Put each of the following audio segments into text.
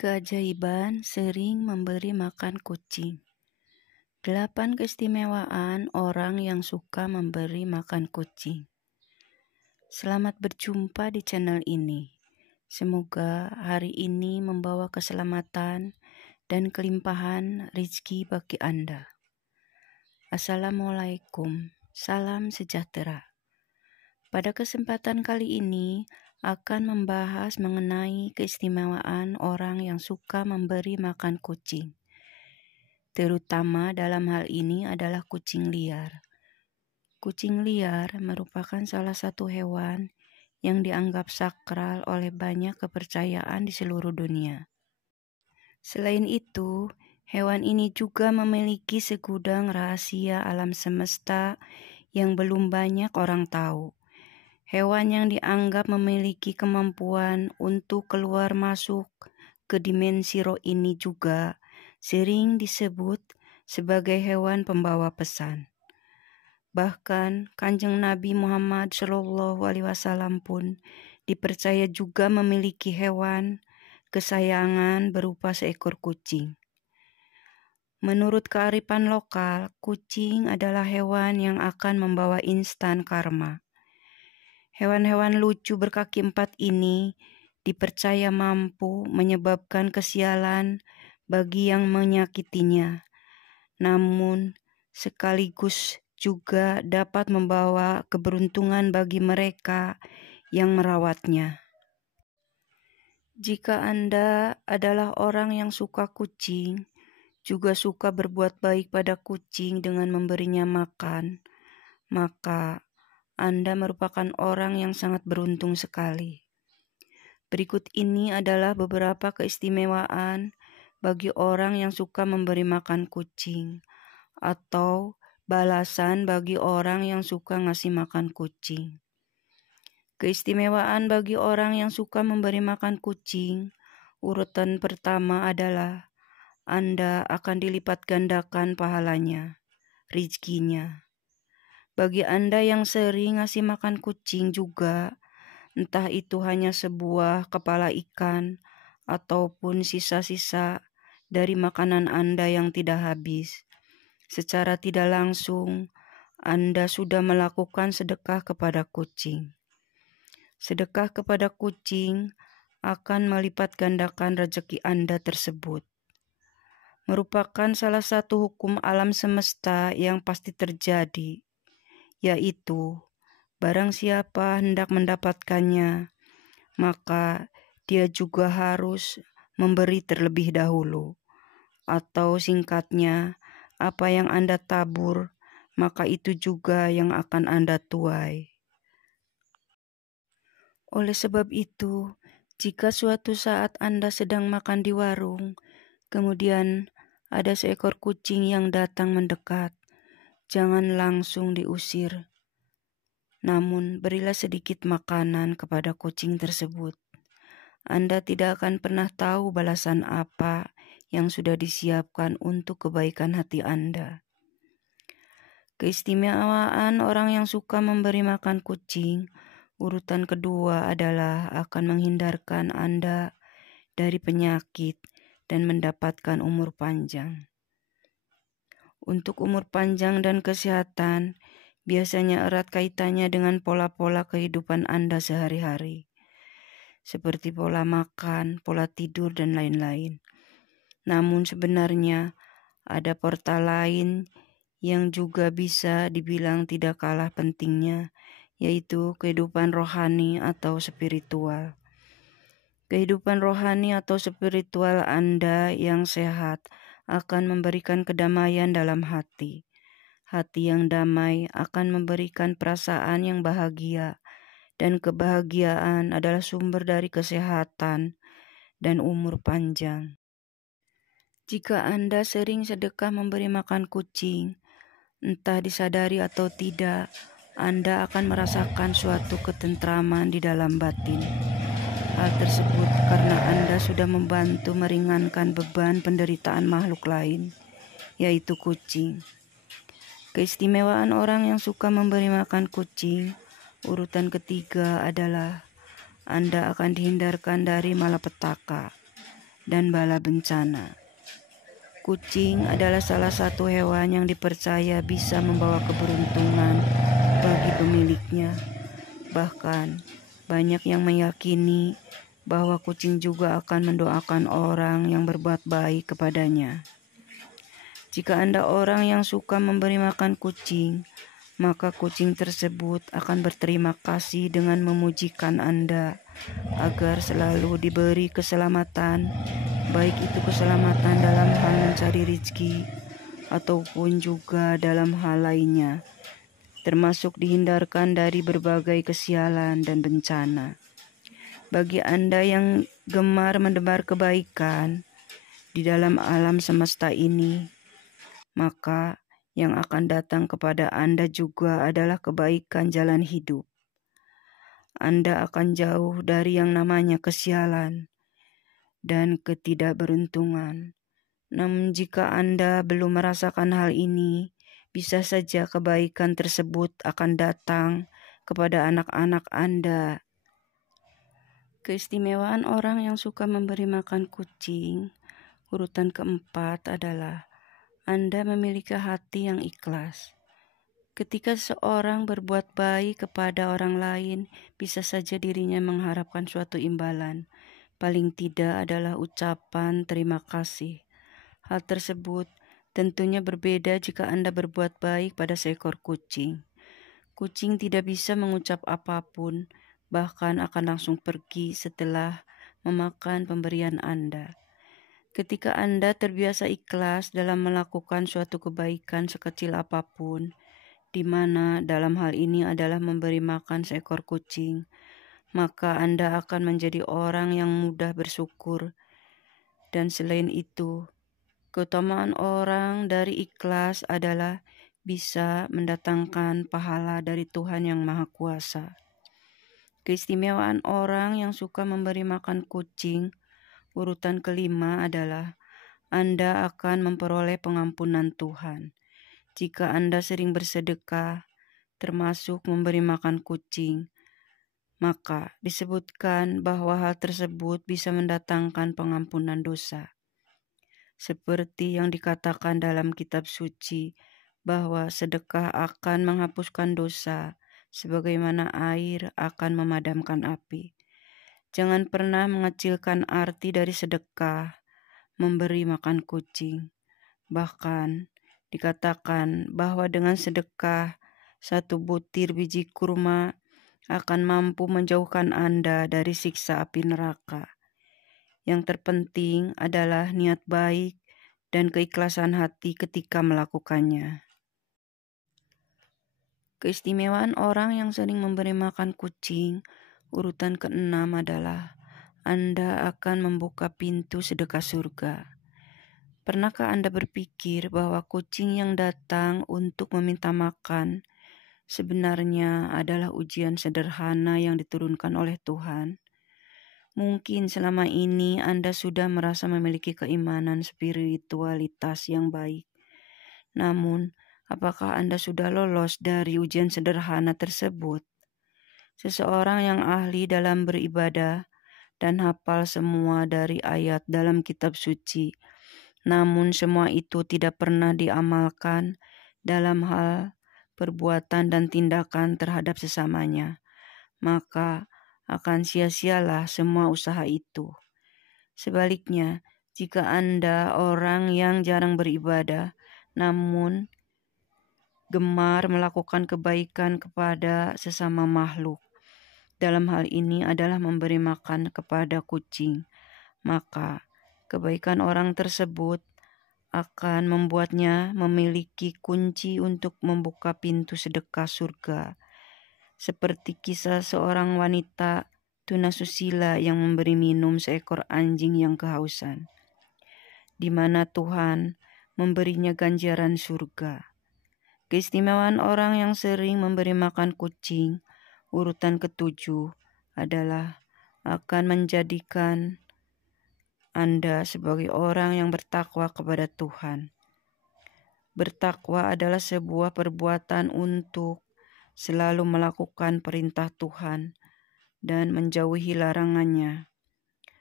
Keajaiban sering memberi makan kucing. 8 keistimewaan orang yang suka memberi makan kucing. Selamat berjumpa di channel ini. Semoga hari ini membawa keselamatan dan kelimpahan rezeki bagi Anda. Assalamualaikum, salam sejahtera. Pada kesempatan kali ini akan membahas mengenai keistimewaan orang yang suka memberi makan kucing. Terutama dalam hal ini adalah kucing liar. Kucing liar merupakan salah satu hewan yang dianggap sakral oleh banyak kepercayaan di seluruh dunia. Selain itu, hewan ini juga memiliki segudang rahasia alam semesta yang belum banyak orang tahu. Hewan yang dianggap memiliki kemampuan untuk keluar masuk ke dimensi roh ini juga sering disebut sebagai hewan pembawa pesan. Bahkan Kanjeng Nabi Muhammad SAW pun dipercaya juga memiliki hewan kesayangan berupa seekor kucing. Menurut kearifan lokal, kucing adalah hewan yang akan membawa instan karma. Hewan-hewan lucu berkaki 4 ini dipercaya mampu menyebabkan kesialan bagi yang menyakitinya, namun sekaligus juga dapat membawa keberuntungan bagi mereka yang merawatnya. Jika Anda adalah orang yang suka kucing, juga suka berbuat baik pada kucing dengan memberinya makan, maka Anda merupakan orang yang sangat beruntung sekali. Berikut ini adalah beberapa keistimewaan bagi orang yang suka memberi makan kucing, atau balasan bagi orang yang suka ngasih makan kucing. Keistimewaan bagi orang yang suka memberi makan kucing, urutan pertama adalah Anda akan dilipat gandakan pahalanya, rezekinya. Bagi Anda yang sering ngasih makan kucing juga, entah itu hanya sebuah kepala ikan ataupun sisa-sisa dari makanan Anda yang tidak habis, secara tidak langsung Anda sudah melakukan sedekah kepada kucing. Sedekah kepada kucing akan melipat gandakan rezeki Anda tersebut. Merupakan salah satu hukum alam semesta yang pasti terjadi, yaitu barang siapa hendak mendapatkannya, maka dia juga harus memberi terlebih dahulu. Atau singkatnya, apa yang Anda tabur, maka itu juga yang akan Anda tuai. Oleh sebab itu, jika suatu saat Anda sedang makan di warung, kemudian ada seekor kucing yang datang mendekat, jangan langsung diusir. Namun, berilah sedikit makanan kepada kucing tersebut. Anda tidak akan pernah tahu balasan apa yang sudah disiapkan untuk kebaikan hati Anda. Keistimewaan orang yang suka memberi makan kucing, urutan kedua adalah akan menghindarkan Anda dari penyakit dan mendapatkan umur panjang. Untuk umur panjang dan kesehatan, biasanya erat kaitannya dengan pola-pola kehidupan Anda sehari-hari, seperti pola makan, pola tidur, dan lain-lain. Namun sebenarnya ada portal lain yang juga bisa dibilang tidak kalah pentingnya, yaitu kehidupan rohani atau spiritual. Kehidupan rohani atau spiritual Anda yang sehat akan memberikan kedamaian dalam hati. Hati yang damai akan memberikan perasaan yang bahagia, dan kebahagiaan adalah sumber dari kesehatan dan umur panjang. Jika Anda sering sedekah memberi makan kucing, entah disadari atau tidak, Anda akan merasakan suatu ketentraman di dalam batin. Hal tersebut karena Anda sudah membantu meringankan beban penderitaan makhluk lain, yaitu kucing. Keistimewaan orang yang suka memberi makan kucing, urutan ketiga adalah Anda akan dihindarkan dari malapetaka. dan bala bencana. Kucing adalah salah satu hewan yang dipercaya bisa membawa keberuntungan bagi pemiliknya. Bahkan, banyak yang meyakini bahwa kucing juga akan mendoakan orang yang berbuat baik kepadanya. Jika Anda orang yang suka memberi makan kucing, maka kucing tersebut akan berterima kasih dengan memujikan Anda agar selalu diberi keselamatan, baik itu keselamatan dalam hal mencari rezeki ataupun juga dalam hal lainnya, termasuk dihindarkan dari berbagai kesialan dan bencana. Bagi Anda yang gemar menebar kebaikan di dalam alam semesta ini, maka yang akan datang kepada Anda juga adalah kebaikan jalan hidup. Anda akan jauh dari yang namanya kesialan dan ketidakberuntungan. Namun jika Anda belum merasakan hal ini, bisa saja kebaikan tersebut akan datang kepada anak-anak Anda. Keistimewaan orang yang suka memberi makan kucing, urutan keempat adalah Anda memiliki hati yang ikhlas. Ketika seorang berbuat baik kepada orang lain, bisa saja dirinya mengharapkan suatu imbalan. Paling tidak adalah ucapan terima kasih. Hal tersebut tentunya berbeda jika Anda berbuat baik pada seekor kucing. Kucing tidak bisa mengucap apapun, bahkan akan langsung pergi setelah memakan pemberian Anda. Ketika Anda terbiasa ikhlas dalam melakukan suatu kebaikan sekecil apapun, di mana dalam hal ini adalah memberi makan seekor kucing, maka Anda akan menjadi orang yang mudah bersyukur. Dan selain itu, keutamaan orang dari ikhlas adalah bisa mendatangkan pahala dari Tuhan Yang Maha Kuasa. Keistimewaan orang yang suka memberi makan kucing, urutan kelima adalah Anda akan memperoleh pengampunan Tuhan. Jika Anda sering bersedekah, termasuk memberi makan kucing, maka disebutkan bahwa hal tersebut bisa mendatangkan pengampunan dosa. Seperti yang dikatakan dalam kitab suci, bahwa sedekah akan menghapuskan dosa, sebagaimana air akan memadamkan api. Jangan pernah mengecilkan arti dari sedekah, memberi makan kucing. Bahkan, dikatakan bahwa dengan sedekah, 1 butir biji kurma akan mampu menjauhkan Anda dari siksa api neraka. Yang terpenting adalah niat baik dan keikhlasan hati ketika melakukannya. Keistimewaan orang yang sering memberi makan kucing, urutan keenam adalah Anda akan membuka pintu sedekah surga. Pernahkah Anda berpikir bahwa kucing yang datang untuk meminta makan sebenarnya adalah ujian sederhana yang diturunkan oleh Tuhan? Mungkin selama ini Anda sudah merasa memiliki keimanan spiritualitas yang baik. Namun, apakah Anda sudah lolos dari ujian sederhana tersebut? Seseorang yang ahli dalam beribadah dan hafal semua dari ayat dalam kitab suci, namun semua itu tidak pernah diamalkan dalam hal perbuatan dan tindakan terhadap sesamanya, maka akan sia-sialah semua usaha itu. Sebaliknya, jika Anda orang yang jarang beribadah, namun gemar melakukan kebaikan kepada sesama makhluk, dalam hal ini adalah memberi makan kepada kucing, maka kebaikan orang tersebut akan membuatnya memiliki kunci untuk membuka pintu sedekah surga. Seperti kisah seorang wanita tunasusila yang memberi minum seekor anjing yang kehausan, di mana Tuhan memberinya ganjaran surga. Keistimewaan orang yang sering memberi makan kucing, urutan ketujuh adalah akan menjadikan Anda sebagai orang yang bertakwa kepada Tuhan. Bertakwa adalah sebuah perbuatan untuk selalu melakukan perintah Tuhan dan menjauhi larangannya.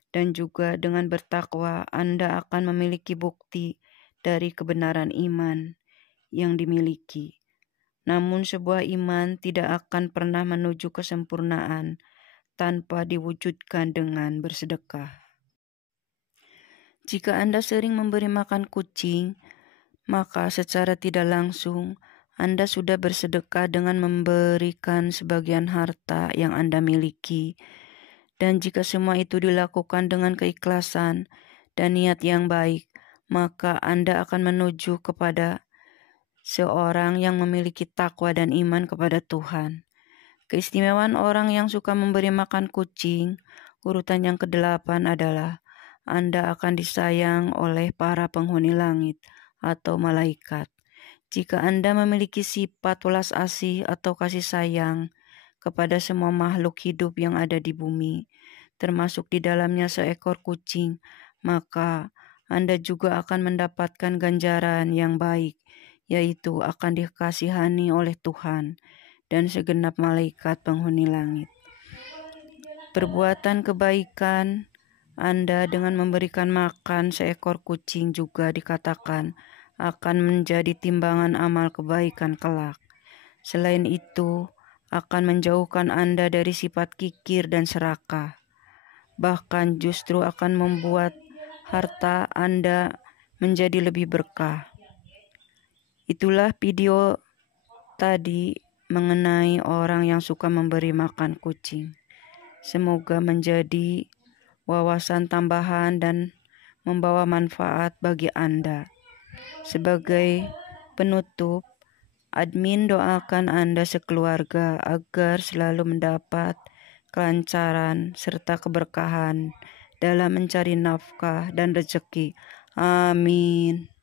dan juga dengan bertakwa Anda akan memiliki bukti dari kebenaran iman yang dimiliki. Namun sebuah iman tidak akan pernah menuju kesempurnaan tanpa diwujudkan dengan bersedekah. Jika Anda sering memberi makan kucing, maka secara tidak langsung Anda sudah bersedekah dengan memberikan sebagian harta yang Anda miliki. Dan jika semua itu dilakukan dengan keikhlasan dan niat yang baik, maka Anda akan menuju kepada seorang yang memiliki takwa dan iman kepada Tuhan. Keistimewaan orang yang suka memberi makan kucing, urutan yang ke-8 adalah Anda akan disayang oleh para penghuni langit atau malaikat. Jika Anda memiliki sifat welas asih atau kasih sayang kepada semua makhluk hidup yang ada di bumi, termasuk di dalamnya seekor kucing, maka Anda juga akan mendapatkan ganjaran yang baik, yaitu akan dikasihani oleh Tuhan dan segenap malaikat penghuni langit. Perbuatan kebaikan Anda dengan memberikan makan seekor kucing juga dikatakan akan menjadi timbangan amal kebaikan kelak. Selain itu, akan menjauhkan Anda dari sifat kikir dan serakah. Bahkan justru akan membuat harta Anda menjadi lebih berkah. Itulah video tadi mengenai orang yang suka memberi makan kucing. Semoga menjadi wawasan tambahan dan membawa manfaat bagi Anda. Sebagai penutup, admin doakan Anda sekeluarga agar selalu mendapat kelancaran serta keberkahan dalam mencari nafkah dan rezeki. Amin.